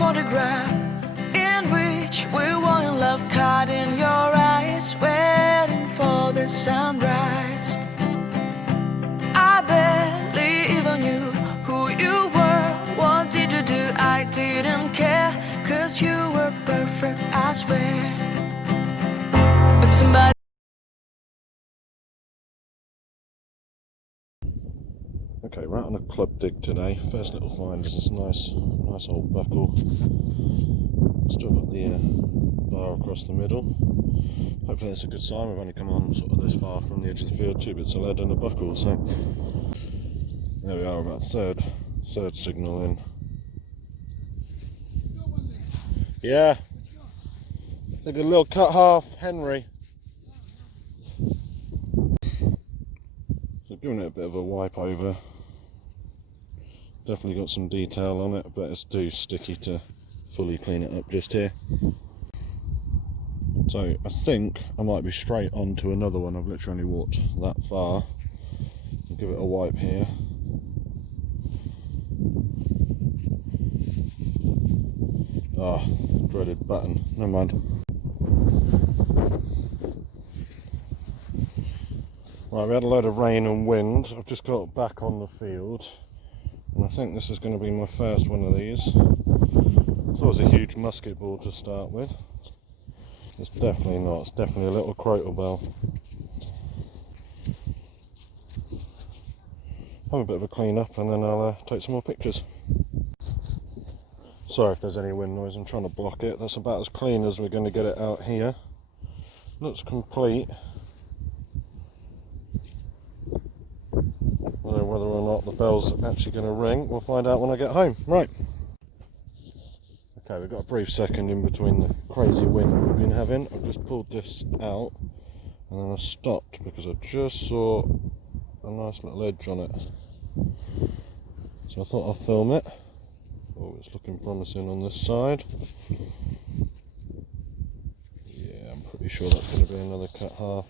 photograph in which we were in love, caught in your eyes, waiting for the sunrise. I barely even knew who you were. What did you do? I didn't care, 'cause you were perfect, I swear. But somebody. Okay, right on a club dig today. First little find is this nice old buckle. Still got the bar across the middle. Hopefully that's a good sign. We've only come on sort of this far from the edge of the field, 2 bits of lead and a buckle. So there we are, about third signal in. Yeah, I think a little cut half Henry. So giving it a bit of a wipe over. Definitely got some detail on it, but it's too sticky to fully clean it up just here. So I think I might be straight on to another one. I've literally only walked that far. I'll give it a wipe here. Ah, dreaded button. Never mind. Right, we had a load of rain and wind. I've just got back on the field, and I think this is going to be my first one of these. Thought it was a huge musket ball to start with. It's definitely not. It's definitely a little crotal bell. Have a bit of a clean up, and then I'll take some more pictures. Sorry if there's any wind noise. I'm trying to block it. That's about as clean as we're going to get it out here. Looks complete. I don't know whether or not the bell's actually going to ring. We'll find out when I get home. Right. Okay, we've got a brief second in between the crazy wind we've been having. I've just pulled this out and then I stopped because I just saw a nice little edge on it. So I thought I'll film it. Oh, it's looking promising on this side. Yeah, I'm pretty sure that's going to be another cut half.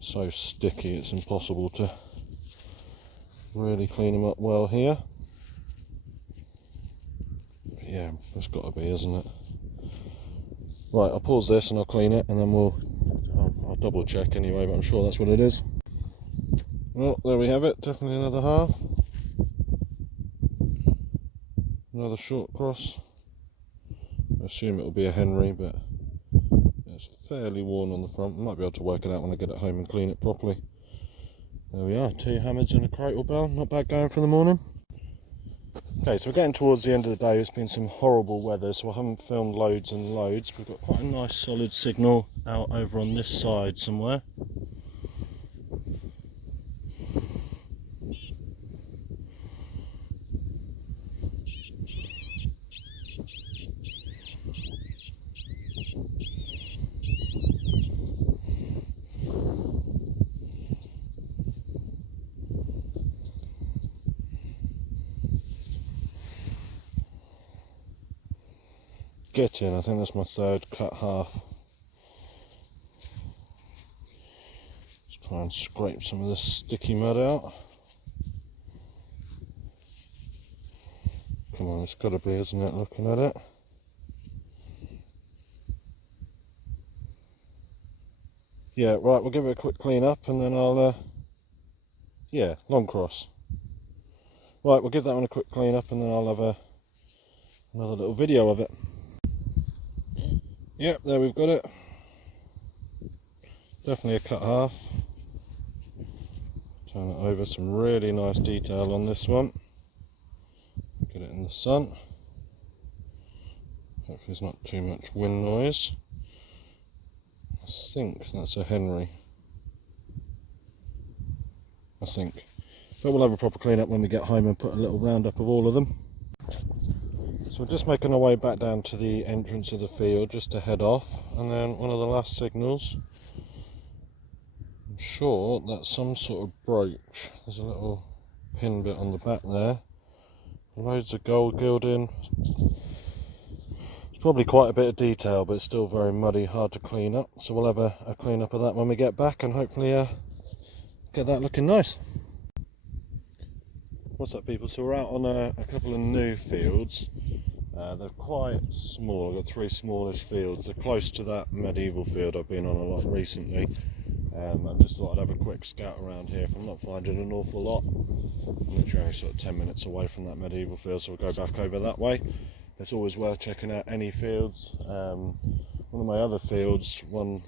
So sticky, it's impossible to really clean them up well here. But yeah, it's got to be, isn't it? Right, I'll pause this and I'll clean it, and then I'll double check anyway, but I'm sure that's what it is. Well, there we have it. Definitely another half. Another short cross. I assume it'll be a Henry, but it's fairly worn on the front. I might be able to work it out when I get it home and clean it properly. There we are, 2 hammers and a crotal bell. Not bad going for the morning. Okay, so we're getting towards the end of the day. It's been some horrible weather, so I haven't filmed loads and loads. We've got quite a nice solid signal out over on this side somewhere. Get in, I think that's my third cut half. Let's try and scrape some of this sticky mud out. Come on, it's got to be, isn't it, looking at it? Yeah, right, we'll give it a quick clean up and then I'll, yeah, long cross. Right, we'll give that one a quick clean up and then I'll have another little video of it. Yep, there we've got it. Definitely a cut half. Turn it over, some really nice detail on this one. Get it in the sun. Hopefully there's not too much wind noise. I think that's a Henry. I think. But we'll have a proper clean up when we get home and put a little roundup of all of them. So we're just making our way back down to the entrance of the field just to head off, and then one of the last signals, I'm sure that's some sort of brooch. There's a little pin bit on the back there, loads of gold gilding. It's probably quite a bit of detail, but it's still very muddy, hard to clean up, so we'll have a clean up of that when we get back and hopefully get that looking nice. What's up, people? So we're out on a couple of new fields. They're quite small. I've got 3 smallish fields. They're close to that medieval field I've been on a lot recently. I just thought I'd have a quick scout around here if I'm not finding an awful lot. I'm literally only sort of 10 minutes away from that medieval field, so we'll go back over that way. It's always worth checking out any fields. One of my other fields, one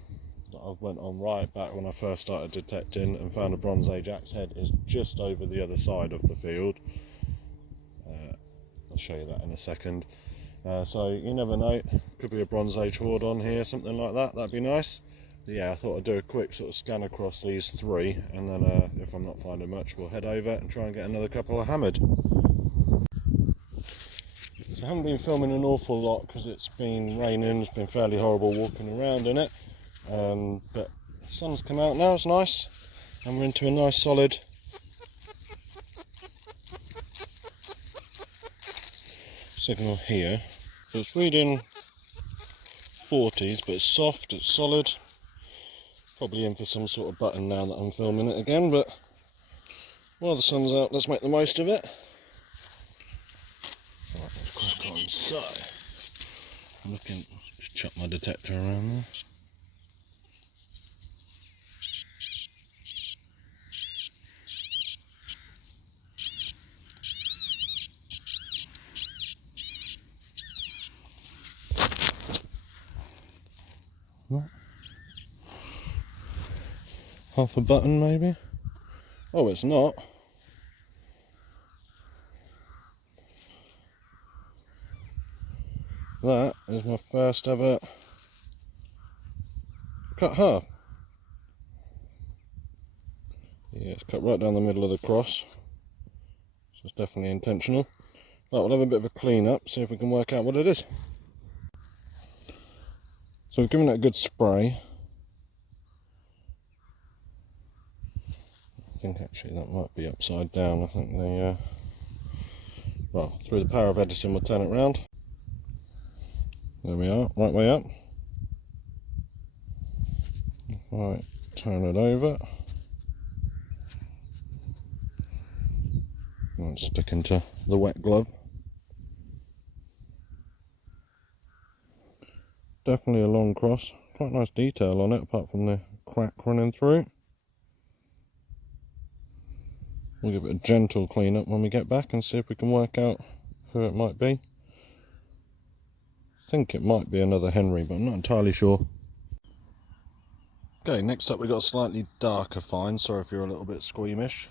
that I went on right back when I first started detecting and found a Bronze Age axe head, is just over the other side of the field. I'll show you that in a second. So you never know, could be a Bronze Age hoard on here, something like that. That'd be nice. But yeah, I thought I'd do a quick sort of scan across these 3, and then if I'm not finding much, we'll head over and try and get another couple of hammered. So I haven't been filming an awful lot because it's been raining. It's been fairly horrible walking around in it, but the sun's come out now. It's nice, and we're into a nice solid signal here. So it's reading 40s, but it's soft, it's solid. Probably in for some sort of button now that I'm filming it again, but while the sun's out, let's make the most of it. Right, let's crack on. So, I'm looking, just chuck my detector around there. What? Half a button maybe? Oh, it's not. That is my first ever cut half. Yeah, it's cut right down the middle of the cross. So it's definitely intentional. Right, we'll have a bit of a clean up, see if we can work out what it is. So we've given it a good spray. I think actually that might be upside down. I think they, well, through the power of editing, we'll turn it round. There we are, right way up. Right, turn it over. Right, stick into the wet glove. Definitely a long cross. Quite nice detail on it, apart from the crack running through. We'll give it a gentle clean up when we get back and see if we can work out who it might be. I think it might be another Henry, but I'm not entirely sure. Okay, next up we've got a slightly darker find. Sorry if you're a little bit squeamish.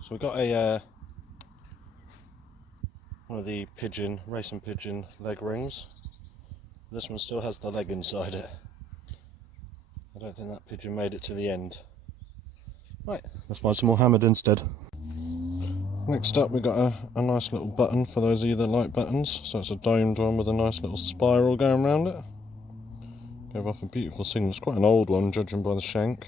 So we've got a one of the racing pigeon leg rings. This one still has the leg inside it. I don't think that pigeon made it to the end. Right, let's find some more hammered instead. Next up we've got a nice little button for those of you that like buttons. So it's a domed one with a nice little spiral going around it. Gave off a beautiful signal. It's quite an old one judging by the shank.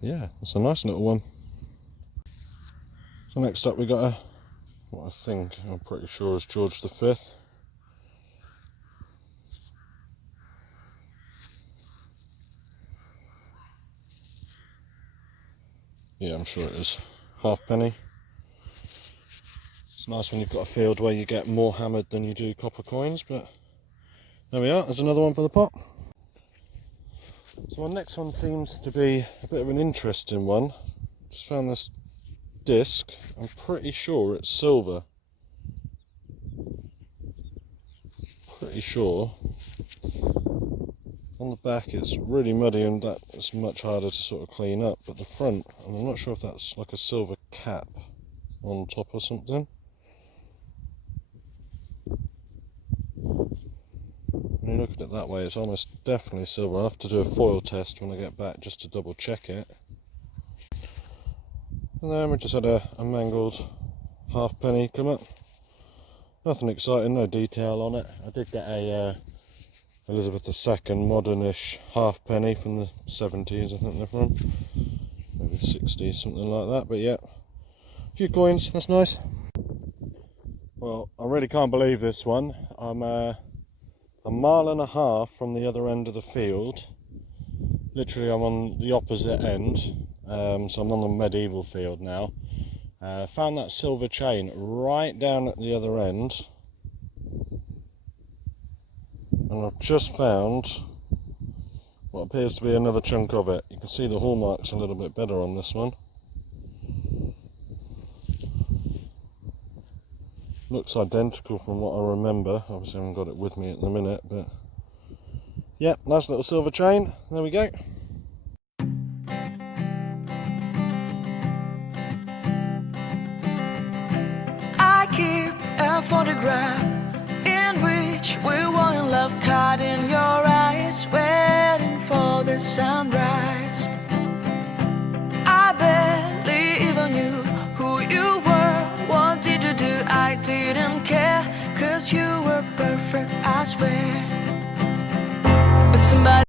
But yeah, it's a nice little one. So next up we got what I'm pretty sure is George V. Yeah, I'm sure it is. Halfpenny. It's nice when you've got a field where you get more hammered than you do copper coins, but there we are, there's another one for the pot. So our next one seems to be a bit of an interesting one. Just found this disc. I'm pretty sure it's silver. Pretty sure. On the back it's really muddy and that's much harder to sort of clean up, but the front, I'm not sure if that's like a silver cap on top or something. When you look at it that way, it's almost definitely silver. I'll have to do a foil test when I get back just to double check it. And then we just had a mangled halfpenny come up. Nothing exciting, no detail on it. I did get a Elizabeth II modernish halfpenny from the 70s, I think they're from. Maybe 60s, something like that, but yeah. A few coins, that's nice. Well, I really can't believe this one. I'm a mile and a half from the other end of the field. Literally I'm on the opposite end, so I'm on the medieval field now. Found that silver chain right down at the other end, and I've just found what appears to be another chunk of it. You can see the hallmarks a little bit better on this one. Looks identical from what I remember. Obviously I haven't got it with me at the minute, but yeah, nice little silver chain. There we go. I keep a photograph in which we were in love, caught in your eyes, waiting for the sunrise. I barely even knew who you were. What did you do? I didn't care, 'cause you were perfect, I swear. But somebody